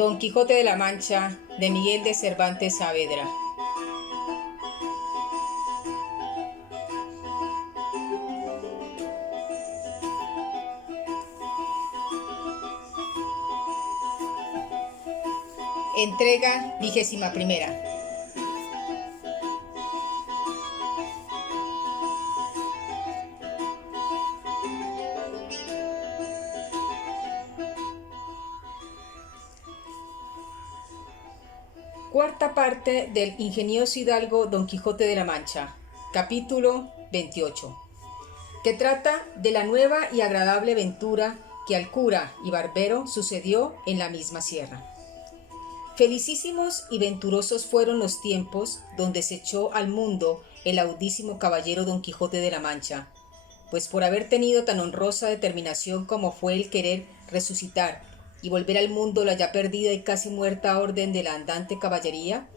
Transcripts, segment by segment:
Don Quijote de la Mancha, de Miguel de Cervantes Saavedra. Entrega 21. Cuarta parte del ingenioso hidalgo Don Quijote de la Mancha, capítulo 28, que trata de la nueva y agradable aventura que al cura y barbero sucedió en la misma sierra. Felicísimos y venturosos fueron los tiempos donde se echó al mundo el audísimo caballero Don Quijote de la Mancha, pues por haber tenido tan honrosa determinación como fue el querer resucitar y volver al mundo la ya perdida y casi muerta orden de la andante caballería,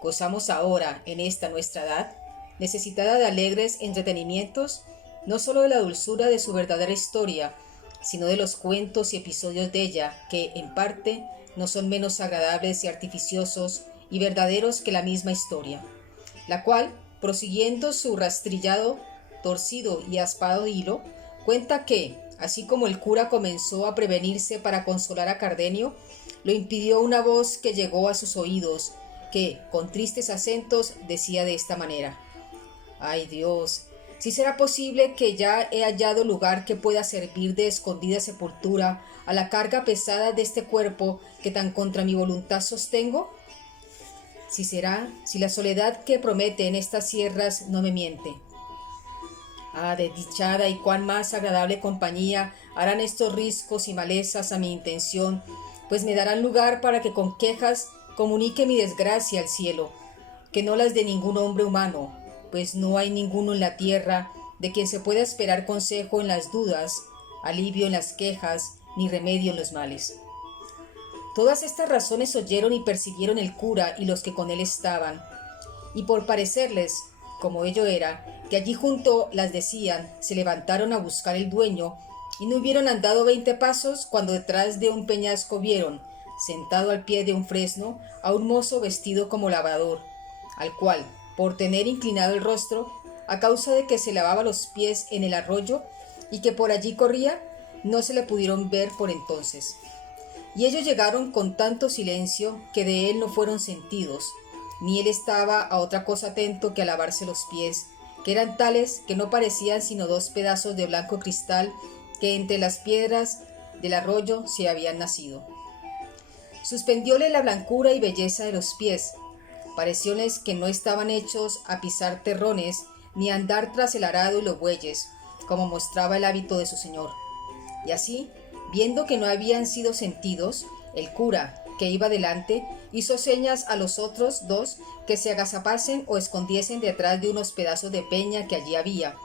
gozamos ahora, en esta nuestra edad, necesitada de alegres entretenimientos, no sólo de la dulzura de su verdadera historia, sino de los cuentos y episodios de ella, que, en parte, no son menos agradables y artificiosos y verdaderos que la misma historia, la cual, prosiguiendo su rastrillado, torcido y aspado hilo, cuenta que, así como el cura comenzó a prevenirse para consolar a Cardenio, lo impidió una voz que llegó a sus oídos, que, con tristes acentos, decía de esta manera: «Ay Dios, si será posible que ya he hallado lugar que pueda servir de escondida sepultura a la carga pesada de este cuerpo que tan contra mi voluntad sostengo. Si la soledad que promete en estas sierras no me miente. Ah, desdichada y cuán más agradable compañía harán estos riscos y malezas a mi intención, pues me darán lugar para que con quejas comunique mi desgracia al cielo, que no las de ningún hombre humano, pues no hay ninguno en la tierra de quien se pueda esperar consejo en las dudas, alivio en las quejas, ni remedio en los males». Todas estas razones oyeron y persiguieron el cura y los que con él estaban, y por parecerles, como ello era, que allí junto las decían, se levantaron a buscar el dueño, y no hubieron andado 20 pasos cuando detrás de un peñasco vieron, sentado al pie de un fresno, a un mozo vestido como labrador, al cual, por tener inclinado el rostro, a causa de que se lavaba los pies en el arroyo y que por allí corría, no se le pudieron ver por entonces. Y ellos llegaron con tanto silencio que de él no fueron sentidos, ni él estaba a otra cosa atento que a lavarse los pies, que eran tales que no parecían sino 2 pedazos de blanco cristal que entre las piedras del arroyo se habían nacido. Suspendióle la blancura y belleza de los pies, parecióles que no estaban hechos a pisar terrones ni a andar tras el arado y los bueyes, como mostraba el hábito de su señor. Y así, viendo que no habían sido sentidos, el cura, que iba delante, hizo señas a los otros 2 que se agazapasen o escondiesen detrás de unos pedazos de peña que allí había,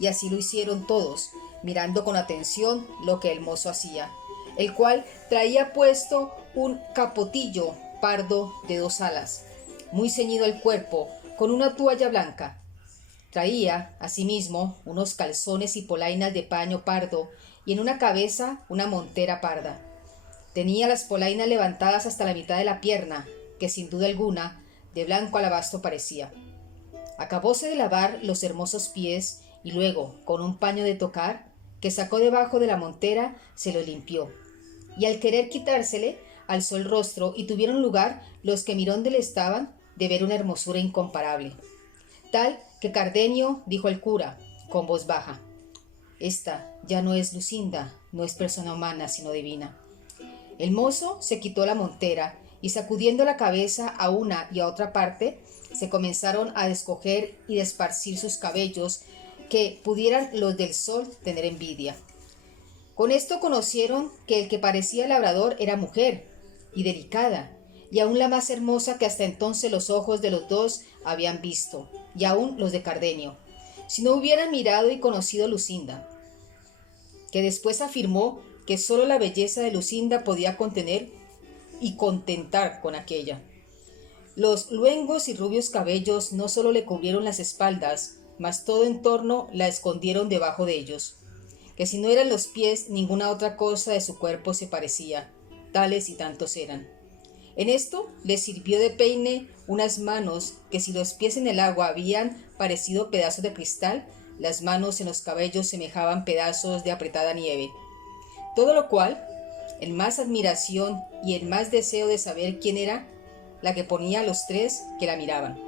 y así lo hicieron todos, mirando con atención lo que el mozo hacía, el cual traía puesto un capotillo pardo de 2 alas, muy ceñido al cuerpo, con una toalla blanca. Traía, asimismo, unos calzones y polainas de paño pardo, y en una cabeza una montera parda. Tenía las polainas levantadas hasta la mitad de la pierna, que sin duda alguna de blanco alabastro parecía. Acabóse de lavar los hermosos pies, y luego, con un paño de tocar, que sacó debajo de la montera, se lo limpió. Y al querer quitársele, alzó el rostro, y tuvieron lugar los que miróndole estaban de ver una hermosura incomparable. Tal que Cardenio dijo al cura, con voz baja: «Esta ya no es Lucinda, no es persona humana, sino divina». El mozo se quitó la montera, y sacudiendo la cabeza a una y a otra parte, se comenzaron a descoger y desparcir sus cabellos, que pudieran los del sol tener envidia. Con esto conocieron que el que parecía labrador era mujer, y delicada, y aún la más hermosa que hasta entonces los ojos de los 2 habían visto, y aún los de Cardenio, si no hubieran mirado y conocido a Lucinda, que después afirmó que sólo la belleza de Lucinda podía contener y contentar con aquella. Los luengos y rubios cabellos no sólo le cubrieron las espaldas, mas todo en torno la escondieron debajo de ellos, que si no eran los pies, ninguna otra cosa de su cuerpo se parecía, tales y tantos eran. En esto le sirvió de peine unas manos que, si los pies en el agua habían parecido pedazos de cristal, las manos en los cabellos semejaban pedazos de apretada nieve. Todo lo cual, en más admiración y en más deseo de saber quién era la que ponía a los tres que la miraban.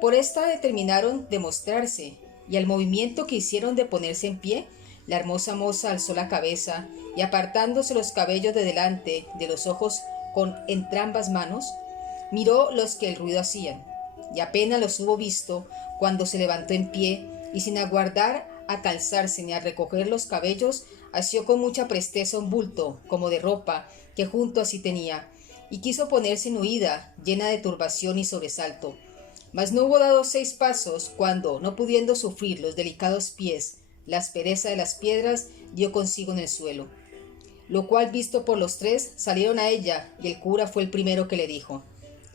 Por esta determinaron de mostrarse, y al movimiento que hicieron de ponerse en pie, la hermosa moza alzó la cabeza y, apartándose los cabellos de delante de los ojos con entrambas manos, miró los que el ruido hacían, y apenas los hubo visto cuando se levantó en pie, y sin aguardar a calzarse ni a recoger los cabellos, asió con mucha presteza un bulto, como de ropa, que junto así tenía, y quiso ponerse en huida, llena de turbación y sobresalto. Mas no hubo dado 6 pasos, cuando, no pudiendo sufrir los delicados pies, la aspereza de las piedras, dio consigo en el suelo. Lo cual, visto por los tres, salieron a ella, y el cura fue el primero que le dijo: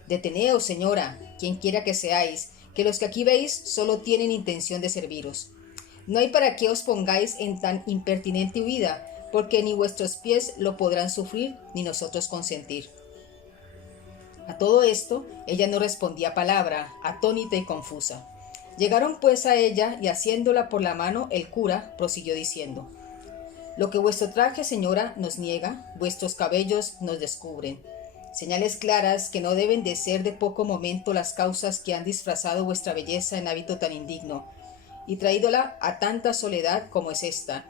«Deteneos, señora, quien quiera que seáis, que los que aquí veis solo tienen intención de serviros. No hay para qué os pongáis en tan impertinente huida, porque ni vuestros pies lo podrán sufrir, ni nosotros consentir». A todo esto, ella no respondía palabra, atónita y confusa. Llegaron pues a ella, y asiéndola por la mano, el cura prosiguió diciendo: «Lo que vuestro traje, señora, nos niega, vuestros cabellos nos descubren. Señales claras que no deben de ser de poco momento las causas que han disfrazado vuestra belleza en hábito tan indigno, y traídola a tanta soledad como es esta,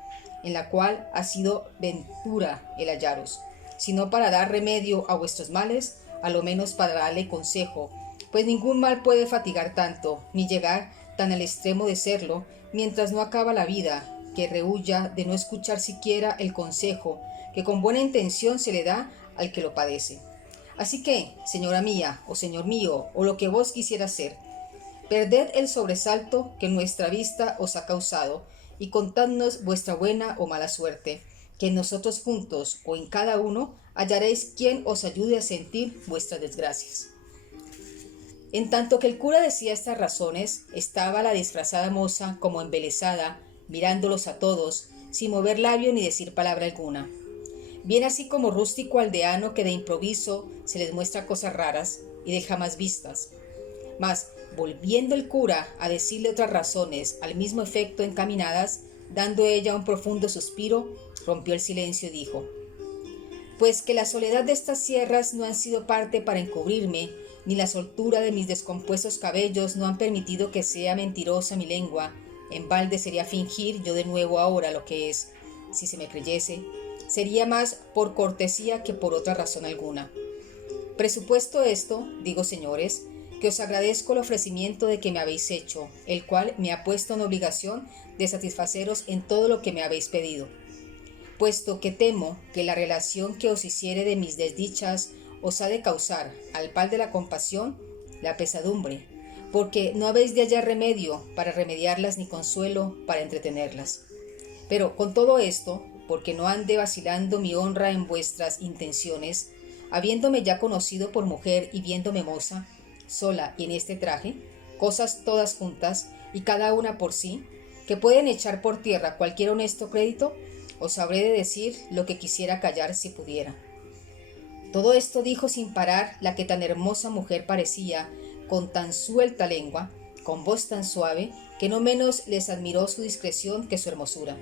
en la cual ha sido ventura el hallaros, sino para dar remedio a vuestros males, a lo menos para darle consejo, pues ningún mal puede fatigar tanto, ni llegar tan al extremo de serlo, mientras no acaba la vida, que rehuya de no escuchar siquiera el consejo que con buena intención se le da al que lo padece. Así que, señora mía, o señor mío, o lo que vos quisiera ser, perded el sobresalto que nuestra vista os ha causado, y contadnos vuestra buena o mala suerte, que en nosotros juntos, o en cada uno, hallaréis quien os ayude a sentir vuestras desgracias». En tanto que el cura decía estas razones, estaba la disfrazada moza como embelesada, mirándolos a todos, sin mover labio ni decir palabra alguna. Bien así como rústico aldeano que de improviso se les muestra cosas raras y de jamás vistas. Mas, volviendo el cura a decirle otras razones al mismo efecto encaminadas, dando ella un profundo suspiro, rompió el silencio y dijo: «Pues que la soledad de estas sierras no han sido parte para encubrirme, ni la soltura de mis descompuestos cabellos no han permitido que sea mentirosa mi lengua, en balde sería fingir yo de nuevo ahora lo que es, si se me creyese, sería más por cortesía que por otra razón alguna. Presupuesto esto, digo, señores, que os agradezco el ofrecimiento de que me habéis hecho, el cual me ha puesto en obligación de satisfaceros en todo lo que me habéis pedido, puesto que temo que la relación que os hiciere de mis desdichas os ha de causar, al par de la compasión, la pesadumbre, porque no habéis de hallar remedio para remediarlas ni consuelo para entretenerlas. Pero con todo esto, porque no ande vacilando mi honra en vuestras intenciones, habiéndome ya conocido por mujer y viéndome moza, sola y en este traje, cosas todas juntas y cada una por sí, que pueden echar por tierra cualquier honesto crédito, os habré de decir lo que quisiera callar si pudiera». Todo esto dijo sin parar la que tan hermosa mujer parecía, con tan suelta lengua, con voz tan suave, que no menos les admiró su discreción que su hermosura.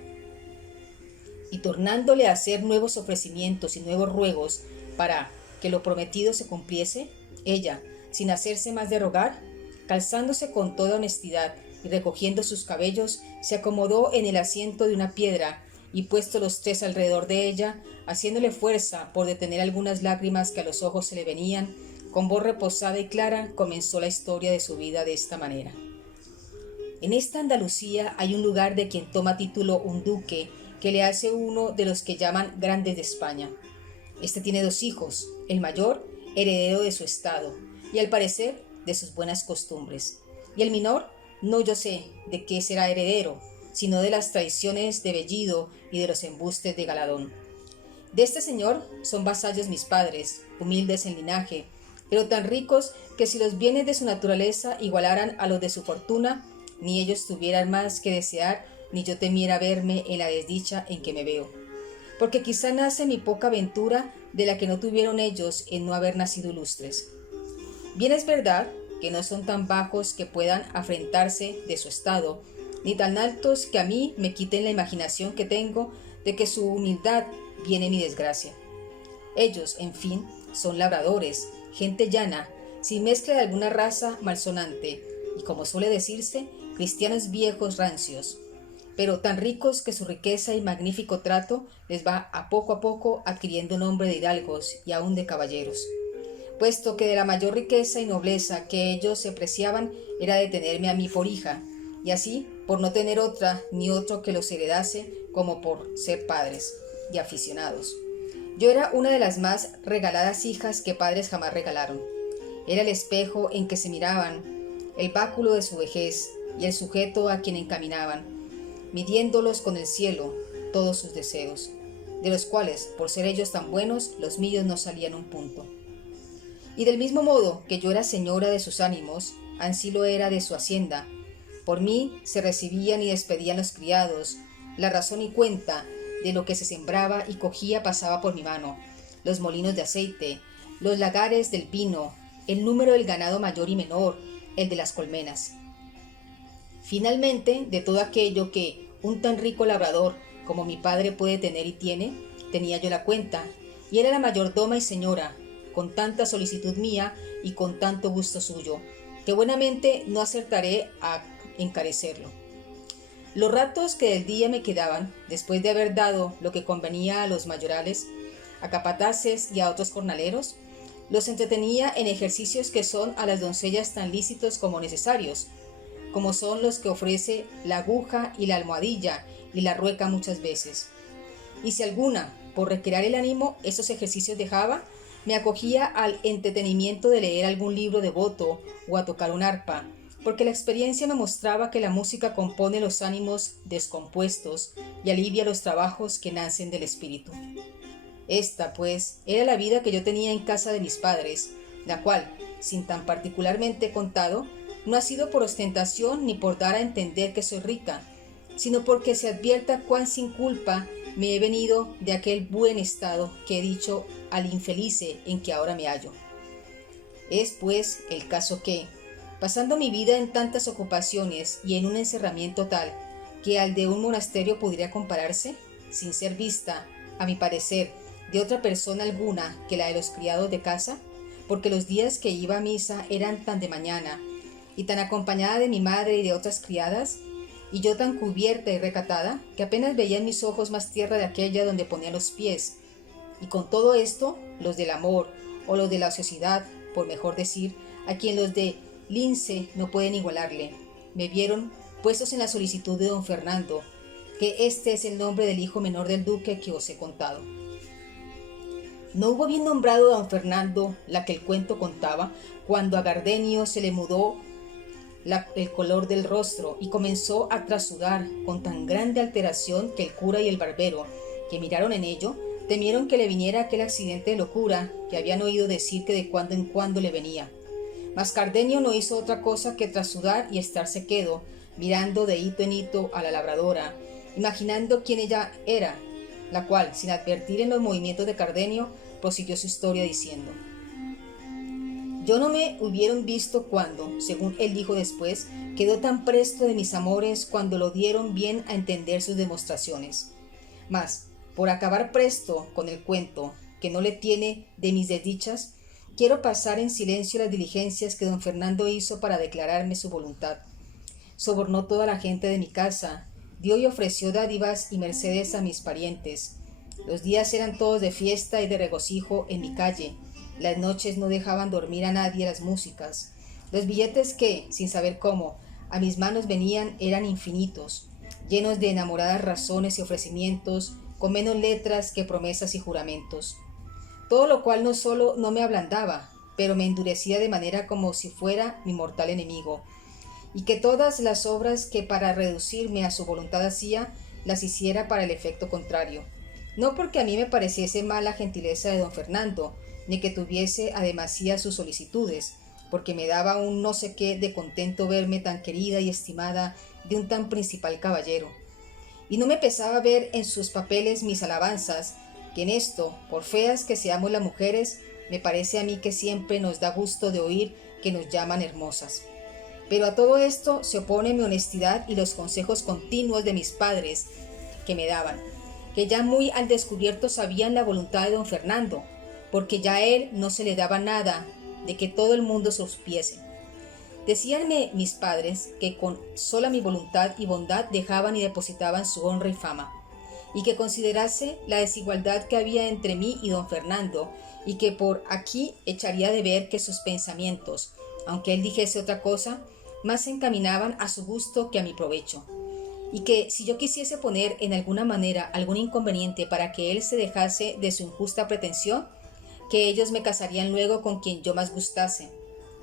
Y tornándole a hacer nuevos ofrecimientos y nuevos ruegos para que lo prometido se cumpliese, ella, sin hacerse más de rogar, calzándose con toda honestidad y recogiendo sus cabellos, se acomodó en el asiento de una piedra, y puesto los tres alrededor de ella, haciéndole fuerza por detener algunas lágrimas que a los ojos se le venían, con voz reposada y clara comenzó la historia de su vida de esta manera. En esta Andalucía hay un lugar de quien toma título un duque, que le hace uno de los que llaman grandes de España. Este tiene 2 hijos, el mayor heredero de su estado, y al parecer de sus buenas costumbres, y el menor no yo sé de qué será heredero, sino de las traiciones de Bellido y de los embustes de Galadón. De este señor son vasallos mis padres, humildes en linaje, pero tan ricos que si los bienes de su naturaleza igualaran a los de su fortuna, ni ellos tuvieran más que desear, ni yo temiera verme en la desdicha en que me veo. porque quizá nace mi poca ventura de la que no tuvieron ellos en no haber nacido ilustres. Bien es verdad que no son tan bajos que puedan afrentarse de su estado, ni tan altos que a mí me quiten la imaginación que tengo de que su humildad viene mi desgracia. Ellos, en fin, son labradores, gente llana, sin mezcla de alguna raza malsonante, y como suele decirse, cristianos viejos rancios, pero tan ricos que su riqueza y magnífico trato les va a poco adquiriendo nombre de hidalgos y aun de caballeros, puesto que de la mayor riqueza y nobleza que ellos se preciaban era de tenerme a mí por hija, y así por no tener otra ni otro que los heredase, como por ser padres y aficionados. Yo era una de las más regaladas hijas que padres jamás regalaron. Era el espejo en que se miraban, el báculo de su vejez y el sujeto a quien encaminaban, midiéndolos con el cielo todos sus deseos, de los cuales, por ser ellos tan buenos, los míos no salían un punto. Y del mismo modo que yo era señora de sus ánimos, ansí lo era de su hacienda. Por mí se recibían y despedían los criados, la razón y cuenta de lo que se sembraba y cogía pasaba por mi mano, los molinos de aceite, los lagares del vino, el número del ganado mayor y menor, el de las colmenas. Finalmente, de todo aquello que un tan rico labrador como mi padre puede tener y tiene, tenía yo la cuenta, y era la mayordoma y señora, con tanta solicitud mía y con tanto gusto suyo, que buenamente no acertaré a encarecerlo. Los ratos que del día me quedaban, después de haber dado lo que convenía a los mayorales, a capataces y a otros jornaleros, los entretenía en ejercicios que son a las doncellas tan lícitos como necesarios, como son los que ofrece la aguja y la almohadilla y la rueca muchas veces. Y si alguna, por recrear el ánimo, esos ejercicios dejaba, me acogía al entretenimiento de leer algún libro devoto o a tocar un arpa, porque la experiencia me mostraba que la música compone los ánimos descompuestos y alivia los trabajos que nacen del espíritu. Esta, pues, era la vida que yo tenía en casa de mis padres, la cual, sin tan particularmente contado, no ha sido por ostentación ni por dar a entender que soy rica, sino porque se advierta cuán sin culpa me he venido de aquel buen estado que he dicho al infelice en que ahora me hallo. Es, pues, el caso que, pasando mi vida en tantas ocupaciones y en un encerramiento tal que al de un monasterio podría compararse, sin ser vista, a mi parecer, de otra persona alguna que la de los criados de casa, porque los días que iba a misa eran tan de mañana, y tan acompañada de mi madre y de otras criadas, y yo tan cubierta y recatada, que apenas veía en mis ojos más tierra de aquella donde ponía los pies. Y con todo esto, los del amor, o los de la ociosidad, por mejor decir, a quien los de lince no pueden igualarle, me vieron puestos en la solicitud de don Fernando, que este es el nombre del hijo menor del duque que os he contado. No hubo bien nombrado don Fernando la que el cuento contaba, cuando a Gardenio se le mudó el color del rostro y comenzó a trasudar con tan grande alteración que el cura y el barbero, que miraron en ello, temieron que le viniera aquel accidente de locura que habían oído decir que de cuando en cuando le venía. Mas Cardenio no hizo otra cosa que trasudar y estarse quedo, mirando de hito en hito a la labradora, imaginando quién ella era, la cual, sin advertir en los movimientos de Cardenio, prosiguió su historia diciendo: yo no me hubieron visto cuando, según él dijo después, quedó tan presto de mis amores cuando lo dieron bien a entender sus demostraciones. Mas, por acabar presto con el cuento, que no le tiene de mis desdichas, quiero pasar en silencio las diligencias que don Fernando hizo para declararme su voluntad. Sobornó toda la gente de mi casa, dio y ofreció dádivas y mercedes a mis parientes. Los días eran todos de fiesta y de regocijo en mi calle. Las noches no dejaban dormir a nadie las músicas. Los billetes que, sin saber cómo, a mis manos venían eran infinitos, llenos de enamoradas razones y ofrecimientos, con menos letras que promesas y juramentos. Todo lo cual no solo no me ablandaba, pero me endurecía de manera como si fuera mi mortal enemigo, y que todas las obras que para reducirme a su voluntad hacía, las hiciera para el efecto contrario. No porque a mí me pareciese mala gentileza de don Fernando, ni que tuviese a demasía sus solicitudes, porque me daba un no sé qué de contento verme tan querida y estimada de un tan principal caballero. y no me pesaba ver en sus papeles mis alabanzas, que en esto, por feas que seamos las mujeres, me parece a mí que siempre nos da gusto de oír que nos llaman hermosas. Pero a todo esto se opone mi honestidad y los consejos continuos de mis padres que me daban, que ya muy al descubierto sabían la voluntad de don Fernando, porque ya a él no se le daba nada de que todo el mundo se supiese. Decíanme mis padres que con sola mi voluntad y bondad dejaban y depositaban su honra y fama, y que considerase la desigualdad que había entre mí y don Fernando, y que por aquí echaría de ver que sus pensamientos, aunque él dijese otra cosa, más se encaminaban a su gusto que a mi provecho, y que si yo quisiese poner en alguna manera algún inconveniente para que él se dejase de su injusta pretensión, que ellos me casarían luego con quien yo más gustase,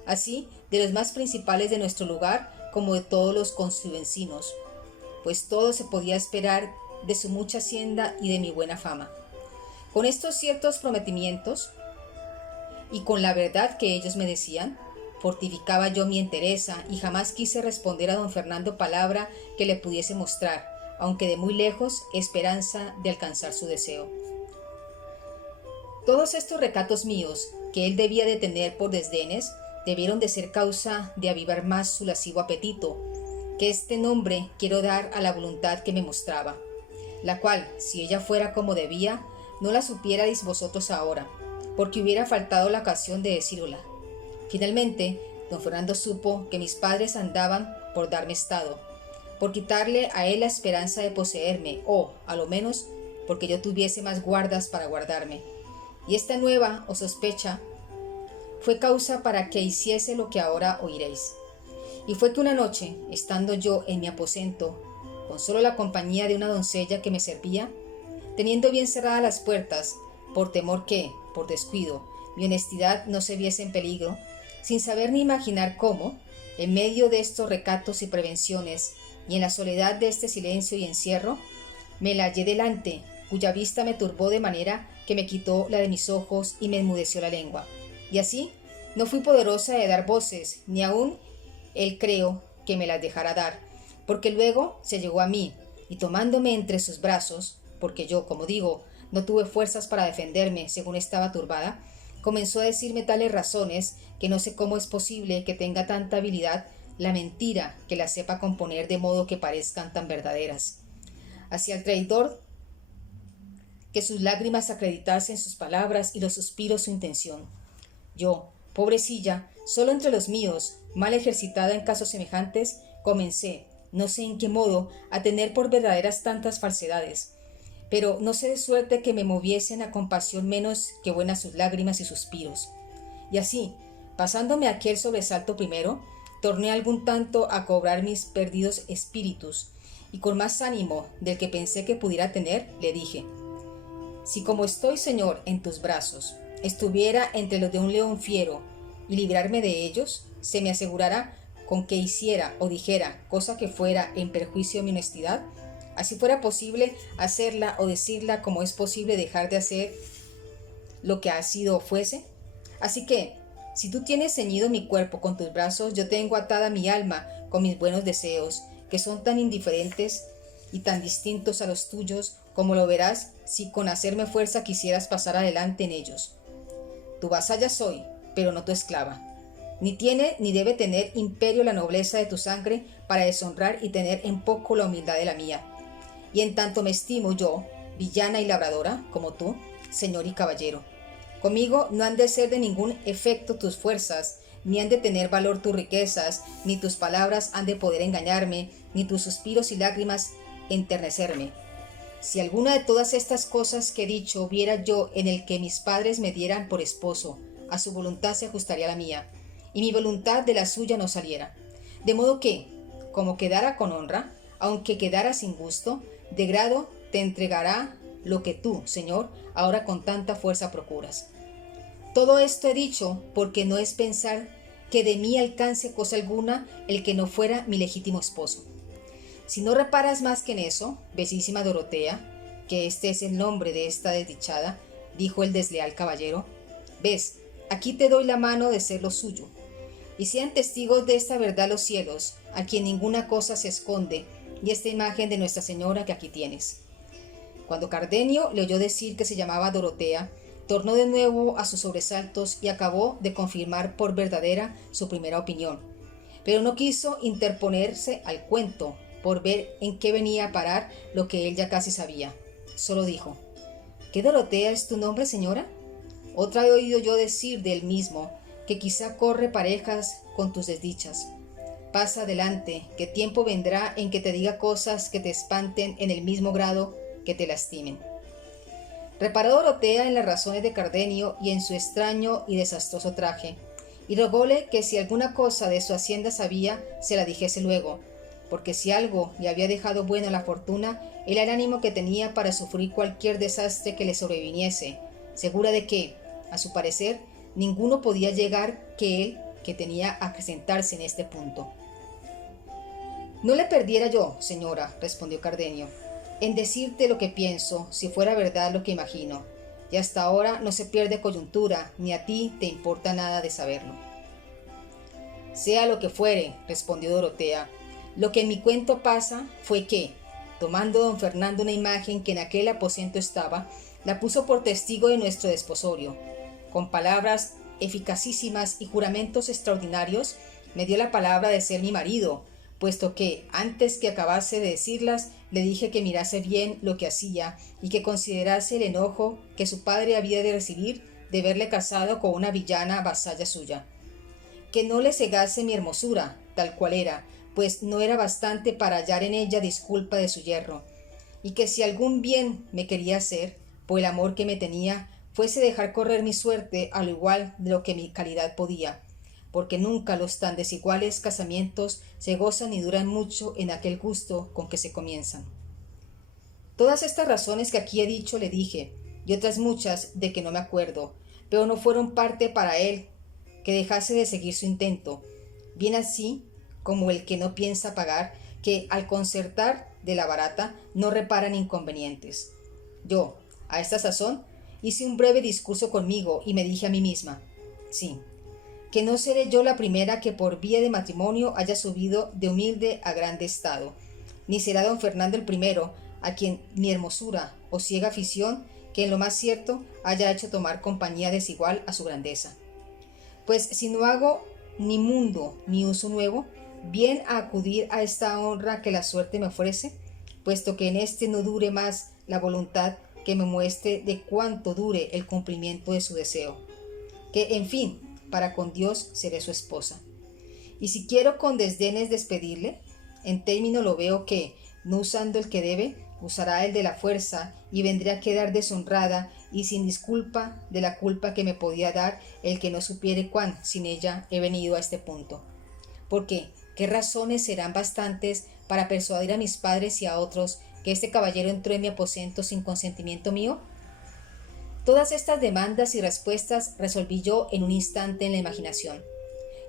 así de los más principales de nuestro lugar como de todos los consuvencinos, pues todo se podía esperar de su mucha hacienda y de mi buena fama. Con estos ciertos prometimientos y con la verdad que ellos me decían, fortificaba yo mi entereza y jamás quise responder a don Fernando palabra que le pudiese mostrar, aunque de muy lejos, esperanza de alcanzar su deseo. Todos estos recatos míos, que él debía de tener por desdenes, debieron de ser causa de avivar más su lascivo apetito, que este nombre quiero dar a la voluntad que me mostraba, la cual, si ella fuera como debía, no la supierais vosotros ahora, porque hubiera faltado la ocasión de decírosla. Finalmente, don Fernando supo que mis padres andaban por darme estado, por quitarle a él la esperanza de poseerme, o, a lo menos, porque yo tuviese más guardas para guardarme. Y esta nueva, o sospecha, fue causa para que hiciese lo que ahora oiréis. Y fue que una noche, estando yo en mi aposento, con solo la compañía de una doncella que me servía, teniendo bien cerradas las puertas, por temor que, por descuido, mi honestidad no se viese en peligro, sin saber ni imaginar cómo, en medio de estos recatos y prevenciones, y en la soledad de este silencio y encierro, me la hallé delante, cuya vista me turbó de manera que me quitó la de mis ojos y me enmudeció la lengua. Y así, no fui poderosa de dar voces, ni aun él creo que me las dejara dar, porque luego se llegó a mí, y tomándome entre sus brazos, porque yo, como digo, no tuve fuerzas para defenderme según estaba turbada, comenzó a decirme tales razones que no sé cómo es posible que tenga tanta habilidad la mentira que la sepa componer de modo que parezcan tan verdaderas. Hacia el traidor que sus lágrimas acreditasen sus palabras y los suspiros su intención. Yo, pobrecilla, solo entre los míos, mal ejercitada en casos semejantes, comencé, no sé en qué modo, a tener por verdaderas tantas falsedades, pero no sé de suerte que me moviesen a compasión menos que buenas sus lágrimas y suspiros. Y así, pasándome aquel sobresalto primero, torné algún tanto a cobrar mis perdidos espíritus, y con más ánimo del que pensé que pudiera tener, le dije: si como estoy, Señor, en tus brazos, estuviera entre los de un león fiero, y librarme de ellos, se me asegurara con que hiciera o dijera cosa que fuera en perjuicio de mi honestidad, así fuera posible hacerla o decirla como es posible dejar de hacer lo que ha sido o fuese. Así que, si tú tienes ceñido mi cuerpo con tus brazos, yo tengo atada mi alma con mis buenos deseos, que son tan indiferentes y tan distintos a los tuyos, como lo verás si con hacerme fuerza quisieras pasar adelante en ellos. Tu vasalla soy, pero no tu esclava. Ni tiene ni debe tener imperio la nobleza de tu sangre para deshonrar y tener en poco la humildad de la mía. Y en tanto me estimo yo, villana y labradora, como tú, señor y caballero. Conmigo no han de ser de ningún efecto tus fuerzas, ni han de tener valor tus riquezas, ni tus palabras han de poder engañarme, ni tus suspiros y lágrimas enternecerme. Si alguna de todas estas cosas que he dicho viera yo en el que mis padres me dieran por esposo, a su voluntad se ajustaría la mía, y mi voluntad de la suya no saliera. De modo que, como quedara con honra, aunque quedara sin gusto, de grado te entregará lo que tú, Señor, ahora con tanta fuerza procuras. Todo esto he dicho porque no es pensar que de mí alcance cosa alguna el que no fuera mi legítimo esposo. Si no reparas más que en eso, bellísima Dorotea, que este es el nombre de esta desdichada, dijo el desleal caballero, ves, aquí te doy la mano de ser lo suyo, y sean testigos de esta verdad los cielos, a quien ninguna cosa se esconde, y esta imagen de Nuestra Señora que aquí tienes». Cuando Cardenio le oyó decir que se llamaba Dorotea, tornó de nuevo a sus sobresaltos y acabó de confirmar por verdadera su primera opinión. Pero no quiso interponerse al cuento por ver en qué venía a parar lo que él ya casi sabía. Solo dijo: «¿Qué Dorotea es tu nombre, señora? Otra he oído yo decir de él mismo, que quizá corre parejas con tus desdichas. Pasa adelante, que tiempo vendrá en que te diga cosas que te espanten en el mismo grado que te lastimen». Reparó Dorotea en las razones de Cardenio y en su extraño y desastroso traje, y rogóle que si alguna cosa de su hacienda sabía, se la dijese luego, porque si algo le había dejado bueno a la fortuna, era el ánimo que tenía para sufrir cualquier desastre que le sobreviniese, segura de que, a su parecer, ninguno podía llegar que él, que tenía a acrecentarse en este punto. «No le perdiera yo, señora», respondió Cardenio, «en decirte lo que pienso, si fuera verdad lo que imagino, y hasta ahora no se pierde coyuntura, ni a ti te importa nada de saberlo». «Sea lo que fuere», respondió Dorotea, «lo que en mi cuento pasa fue que, tomando don Fernando una imagen que en aquel aposento estaba, la puso por testigo de nuestro desposorio. Con palabras eficacísimas y juramentos extraordinarios, me dio la palabra de ser mi marido, puesto que, antes que acabase de decirlas, le dije que mirase bien lo que hacía y que considerase el enojo que su padre había de recibir de verle casado con una villana vasalla suya. Que no le cegase mi hermosura, tal cual era, pues no era bastante para hallar en ella disculpa de su yerro, y que si algún bien me quería hacer, por el amor que me tenía, fuese dejar correr mi suerte al igual de lo que mi calidad podía, porque nunca los tan desiguales casamientos se gozan ni duran mucho en aquel gusto con que se comienzan. Todas estas razones que aquí he dicho le dije, y otras muchas de que no me acuerdo, pero no fueron parte para él que dejase de seguir su intento, bien así como el que no piensa pagar, que al concertar de la barata no reparan inconvenientes. Yo, a esta sazón, hice un breve discurso conmigo y me dije a mí misma: sí, que no seré yo la primera que por vía de matrimonio haya subido de humilde a grande estado, ni será don Fernando el primero a quien mi hermosura o ciega afición, que en lo más cierto haya hecho tomar compañía desigual a su grandeza. Pues si no hago ni mundo ni uso nuevo, bien a acudir a esta honra que la suerte me ofrece, puesto que en este no dure más la voluntad que me muestre de cuánto dure el cumplimiento de su deseo, que en fin, para con Dios seré su esposa. Y si quiero con desdenes despedirle, en término lo veo que, no usando el que debe, usará el de la fuerza y vendré a quedar deshonrada y sin disculpa de la culpa que me podía dar el que no supiere cuán sin ella he venido a este punto. Porque, ¿qué razones serán bastantes para persuadir a mis padres y a otros que este caballero entró en mi aposento sin consentimiento mío? Todas estas demandas y respuestas resolví yo en un instante en la imaginación,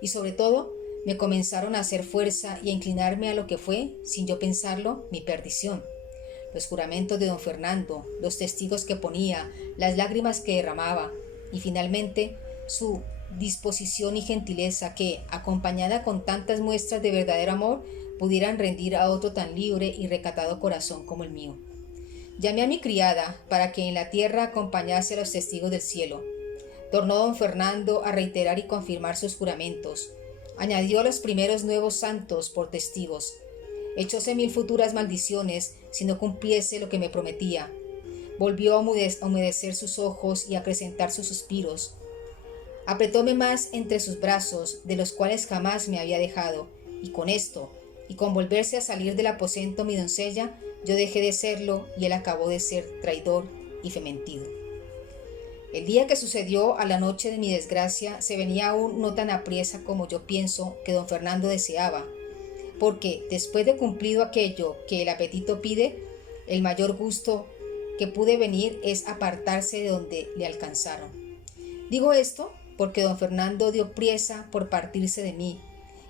y sobre todo me comenzaron a hacer fuerza y a inclinarme a lo que fue, sin yo pensarlo, mi perdición. Los juramentos de don Fernando, los testigos que ponía, las lágrimas que derramaba, y finalmente su disposición y gentileza que, acompañada con tantas muestras de verdadero amor, pudieran rendir a otro tan libre y recatado corazón como el mío. Llamé a mi criada para que en la tierra acompañase a los testigos del cielo. Tornó don Fernando a reiterar y confirmar sus juramentos. Añadió a los primeros nuevos santos por testigos. Echóse 1000 futuras maldiciones si no cumpliese lo que me prometía. Volvió a humedecer sus ojos y a acrecentar sus suspiros. Apretóme más entre sus brazos, de los cuales jamás me había dejado, y con esto, y con volverse a salir del aposento mi doncella, yo dejé de serlo y él acabó de ser traidor y fementido. El día que sucedió a la noche de mi desgracia se venía aún no tan apriesa como yo pienso que don Fernando deseaba, porque después de cumplido aquello que el apetito pide, el mayor gusto que pude venir es apartarse de donde le alcanzaron. Digo esto porque don Fernando dio priesa por partirse de mí,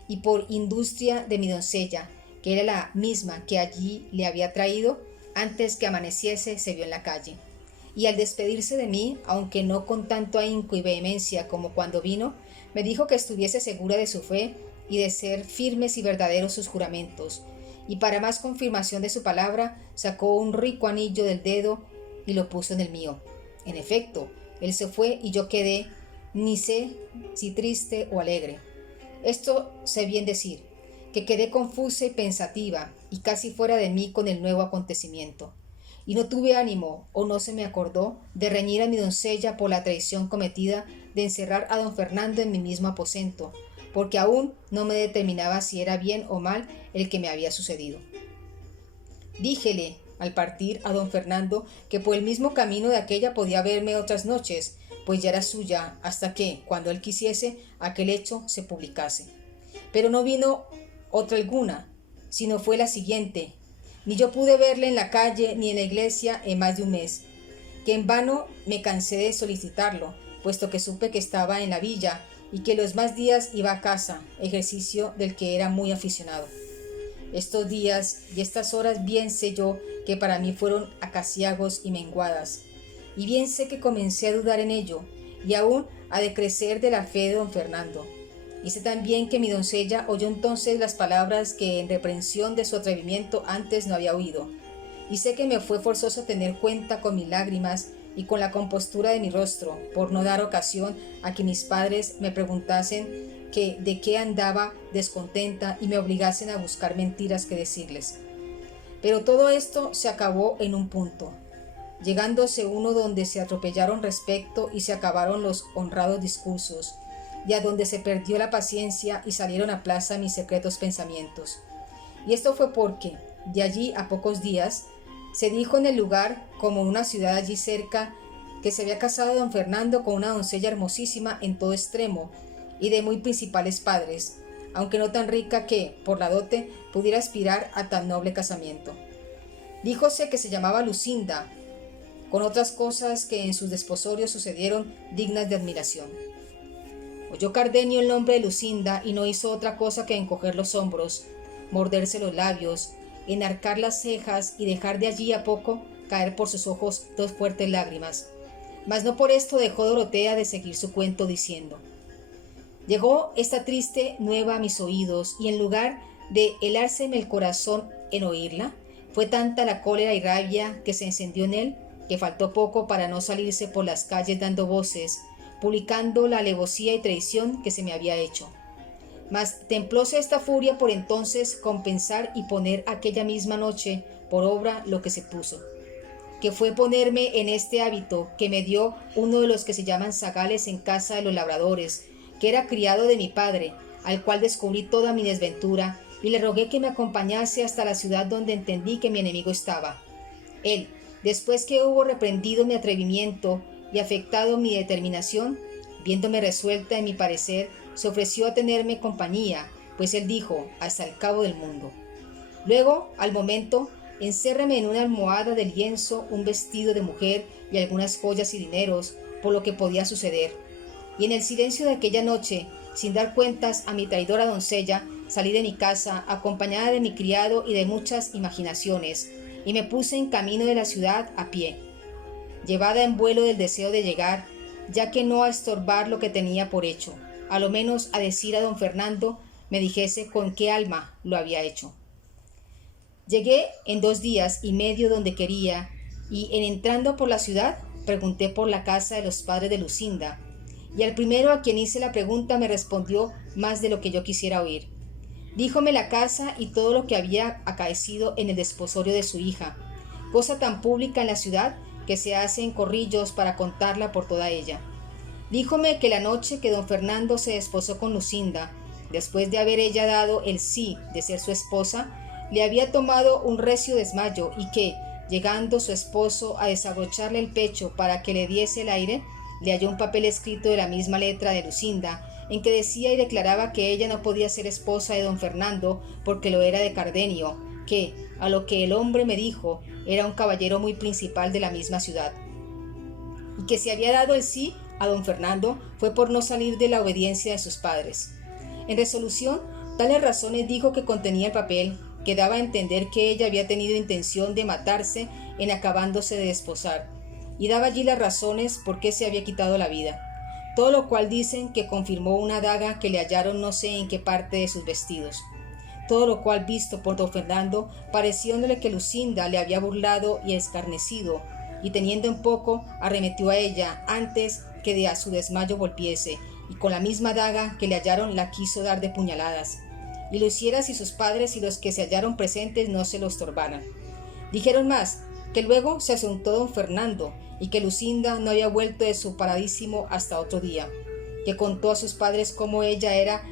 y por industria de mi doncella, que era la misma que allí le había traído, antes que amaneciese se vio en la calle. Y al despedirse de mí, aunque no con tanto ahínco y vehemencia como cuando vino, me dijo que estuviese segura de su fe y de ser firmes y verdaderos sus juramentos, y para más confirmación de su palabra, sacó un rico anillo del dedo y lo puso en el mío. En efecto, él se fue y yo quedé, ni sé si triste o alegre. Esto sé bien decir, que quedé confusa y pensativa y casi fuera de mí con el nuevo acontecimiento. Y no tuve ánimo, o no se me acordó, de reñir a mi doncella por la traición cometida de encerrar a don Fernando en mi mismo aposento, porque aún no me determinaba si era bien o mal el que me había sucedido. Díjele, al partir, a don Fernando que por el mismo camino de aquella podía verme otras noches, pues ya era suya, hasta que, cuando él quisiese, aquel hecho se publicase. Pero no vino otra alguna, sino fue la siguiente. Ni yo pude verle en la calle ni en la iglesia en más de un mes, que en vano me cansé de solicitarlo, puesto que supe que estaba en la villa y que los más días iba a casa, ejercicio del que era muy aficionado. Estos días y estas horas bien sé yo que para mí fueron acaciagos y menguadas, y bien sé que comencé a dudar en ello, y aún a decrecer de la fe de don Fernando. Y sé también que mi doncella oyó entonces las palabras que en reprensión de su atrevimiento antes no había oído, y sé que me fue forzoso tener cuenta con mis lágrimas y con la compostura de mi rostro, por no dar ocasión a que mis padres me preguntasen de qué andaba descontenta y me obligasen a buscar mentiras que decirles. Pero todo esto se acabó en un punto, llegándose uno donde se atropellaron respecto y se acabaron los honrados discursos, y a donde se perdió la paciencia y salieron a plaza mis secretos pensamientos. Y esto fue porque, de allí a pocos días, se dijo en el lugar, como en una ciudad allí cerca, que se había casado don Fernando con una doncella hermosísima en todo extremo, y de muy principales padres, aunque no tan rica que, por la dote, pudiera aspirar a tan noble casamiento. Díjose que se llamaba Lucinda, con otras cosas que en sus desposorios sucedieron dignas de admiración. Oyó Cardenio el nombre de Lucinda y no hizo otra cosa que encoger los hombros, morderse los labios, enarcar las cejas y dejar de allí a poco caer por sus ojos dos fuertes lágrimas. Mas no por esto dejó Dorotea de seguir su cuento diciendo: llegó esta triste nueva a mis oídos y en lugar de helárseme el corazón en oírla, fue tanta la cólera y rabia que se encendió en él que faltó poco para no salirse por las calles dando voces, publicando la alevosía y traición que se me había hecho. Mas templóse esta furia por entonces compensar y poner aquella misma noche por obra lo que se puso, que fue ponerme en este hábito que me dio uno de los que se llaman zagales en casa de los labradores, que era criado de mi padre, al cual descubrí toda mi desventura, y le rogué que me acompañase hasta la ciudad donde entendí que mi enemigo estaba. Él, después que hubo reprendido mi atrevimiento y afectado mi determinación, viéndome resuelta en mi parecer, se ofreció a tenerme compañía, pues él dijo, hasta el cabo del mundo. Luego, al momento, encérrame en una almohada de lienzo un vestido de mujer y algunas joyas y dineros, por lo que podía suceder. Y en el silencio de aquella noche, sin dar cuentas a mi traidora doncella, salí de mi casa, acompañada de mi criado y de muchas imaginaciones, y me puse en camino de la ciudad a pie, llevada en vuelo del deseo de llegar, ya que no a estorbar lo que tenía por hecho, a lo menos a decir a don Fernando me dijese con qué alma lo había hecho. Llegué en 2 días y medio donde quería, y en entrando por la ciudad pregunté por la casa de los padres de Lucinda, y al primero a quien hice la pregunta me respondió más de lo que yo quisiera oír. Díjome la casa y todo lo que había acaecido en el desposorio de su hija, cosa tan pública en la ciudad que se hacen corrillos para contarla por toda ella. Díjome que la noche que don Fernando se desposó con Lucinda, después de haber ella dado el sí de ser su esposa, le había tomado un recio desmayo y que, llegando su esposo a desabrocharle el pecho para que le diese el aire, le halló un papel escrito de la misma letra de Lucinda, en que decía y declaraba que ella no podía ser esposa de don Fernando porque lo era de Cardenio, que, a lo que el hombre me dijo, era un caballero muy principal de la misma ciudad, y que si había dado el sí a don Fernando fue por no salir de la obediencia de sus padres. En resolución, tales razones dijo que contenía el papel, que daba a entender que ella había tenido intención de matarse en acabándose de desposar, y daba allí las razones por qué se había quitado la vida, todo lo cual dicen que confirmó una daga que le hallaron no sé en qué parte de sus vestidos. todo lo cual visto por don Fernando, parecióndole que Lucinda le había burlado y escarnecido, y teniendo en poco, arremetió a ella antes que de a su desmayo volviese, y con la misma daga que le hallaron la quiso dar de puñaladas. Y lo hiciera si sus padres y los que se hallaron presentes no se lo estorbaran. Dijeron más, que luego se asustó don Fernando, y que Lucinda no había vuelto de su paradísimo hasta otro día, que contó a sus padres cómo ella era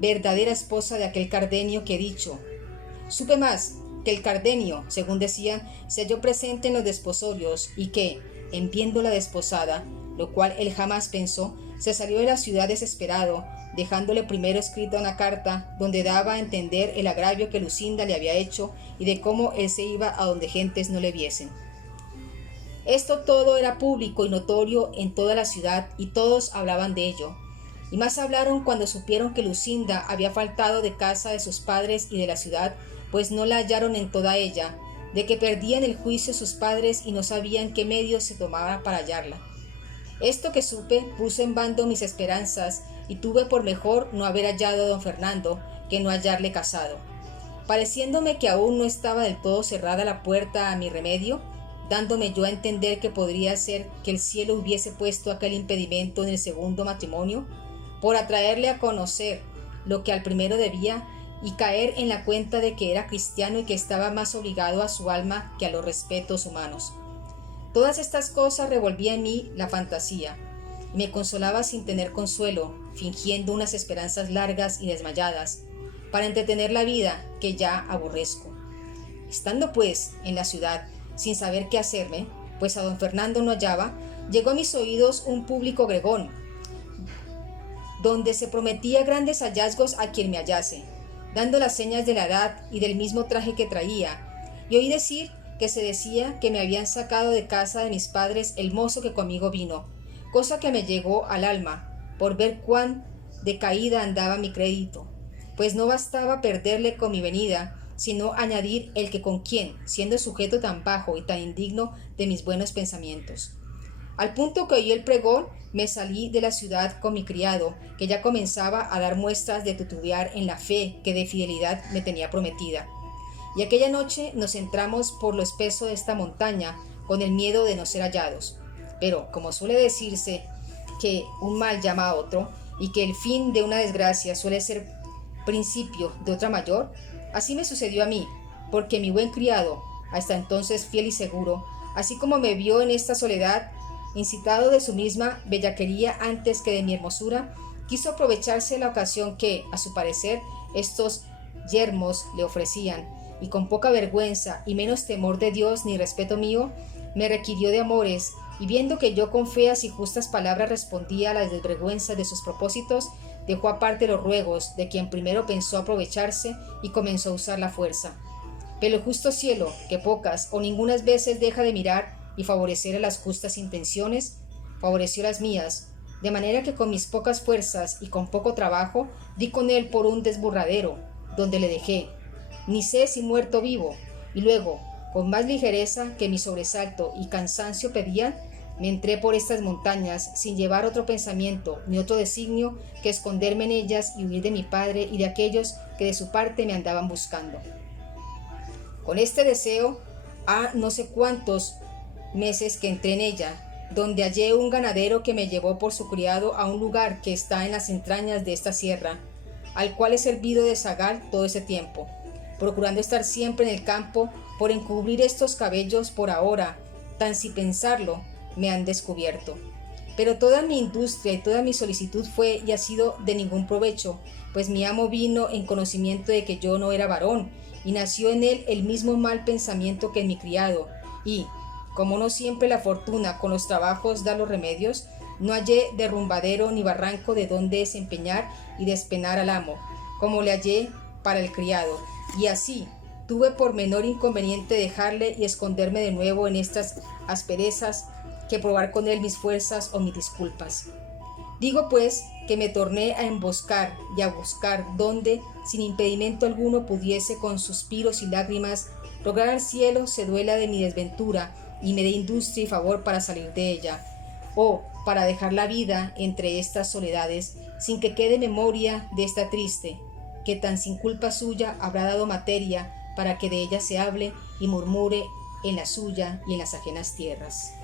verdadera esposa de aquel Cardenio que he dicho. Supe más, que el Cardenio, según decían, se halló presente en los desposorios y que, en viéndola desposada, lo cual él jamás pensó, se salió de la ciudad desesperado, dejándole primero escrita una carta donde daba a entender el agravio que Lucinda le había hecho y de cómo él se iba a donde gentes no le viesen. Esto todo era público y notorio en toda la ciudad y todos hablaban de ello. Y más hablaron cuando supieron que Lucinda había faltado de casa de sus padres y de la ciudad, pues no la hallaron en toda ella, de que perdían el juicio sus padres y no sabían qué medios se tomaban para hallarla. Esto que supe puso en bando mis esperanzas y tuve por mejor no haber hallado a don Fernando que no hallarle casado. Pareciéndome que aún no estaba del todo cerrada la puerta a mi remedio, dándome yo a entender que podría ser que el cielo hubiese puesto aquel impedimento en el segundo matrimonio, por atraerle a conocer lo que al primero debía y caer en la cuenta de que era cristiano y que estaba más obligado a su alma que a los respetos humanos. Todas estas cosas revolvía en mí la fantasía, y me consolaba sin tener consuelo, fingiendo unas esperanzas largas y desmayadas, para entretener la vida que ya aborrezco. Estando pues en la ciudad, sin saber qué hacerme, pues a don Fernando no hallaba, llegó a mis oídos un público gregón, donde se prometía grandes hallazgos a quien me hallase, dando las señas de la edad y del mismo traje que traía, y oí decir que se decía que me habían sacado de casa de mis padres el mozo que conmigo vino, cosa que me llegó al alma, por ver cuán decaída andaba mi crédito, pues no bastaba perderle con mi venida, sino añadir el que con quien, siendo sujeto tan bajo y tan indigno de mis buenos pensamientos. Al punto que oí el pregón, me salí de la ciudad con mi criado, que ya comenzaba a dar muestras de titubear en la fe que de fidelidad me tenía prometida. Y aquella noche nos entramos por lo espeso de esta montaña, con el miedo de no ser hallados. Pero, como suele decirse que un mal llama a otro, y que el fin de una desgracia suele ser principio de otra mayor, así me sucedió a mí, porque mi buen criado, hasta entonces fiel y seguro, así como me vio en esta soledad, incitado de su misma bellaquería antes que de mi hermosura, quiso aprovecharse de la ocasión que, a su parecer, estos yermos le ofrecían, y con poca vergüenza y menos temor de Dios ni respeto mío, me requirió de amores, y viendo que yo con feas y justas palabras respondía a las desvergüenzas de sus propósitos, dejó aparte los ruegos de quien primero pensó aprovecharse y comenzó a usar la fuerza. Pero el justo cielo, que pocas o ningunas veces deja de mirar y favorecer a las justas intenciones, favoreció las mías, de manera que con mis pocas fuerzas y con poco trabajo di con él por un desburradero, donde le dejé, ni sé si muerto o vivo, y luego, con más ligereza que mi sobresalto y cansancio pedían, me entré por estas montañas sin llevar otro pensamiento ni otro designio que esconderme en ellas y huir de mi padre y de aquellos que de su parte me andaban buscando. Con este deseo, no sé cuántos meses que entré en ella, donde hallé un ganadero que me llevó por su criado a un lugar que está en las entrañas de esta sierra, al cual he servido de zagal todo ese tiempo, procurando estar siempre en el campo por encubrir estos cabellos por ahora, tan sin pensarlo, me han descubierto. Pero toda mi industria y toda mi solicitud fue y ha sido de ningún provecho, pues mi amo vino en conocimiento de que yo no era varón, y nació en él el mismo mal pensamiento que en mi criado, y, como no siempre la fortuna con los trabajos da los remedios, no hallé derrumbadero ni barranco de donde desempeñar y despenar al amo, como le hallé para el criado, y así tuve por menor inconveniente dejarle y esconderme de nuevo en estas asperezas que probar con él mis fuerzas o mis disculpas. Digo pues que me torné a emboscar y a buscar donde, sin impedimento alguno, pudiese con suspiros y lágrimas lograr al cielo se duela de mi desventura y me dé industria y favor para salir de ella, o para dejar la vida entre estas soledades sin que quede memoria de esta triste, que tan sin culpa suya habrá dado materia para que de ella se hable y murmure en la suya y en las ajenas tierras.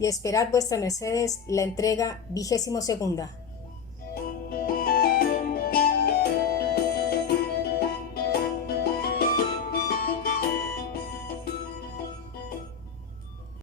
Y esperad vuestras mercedes la entrega 22ª.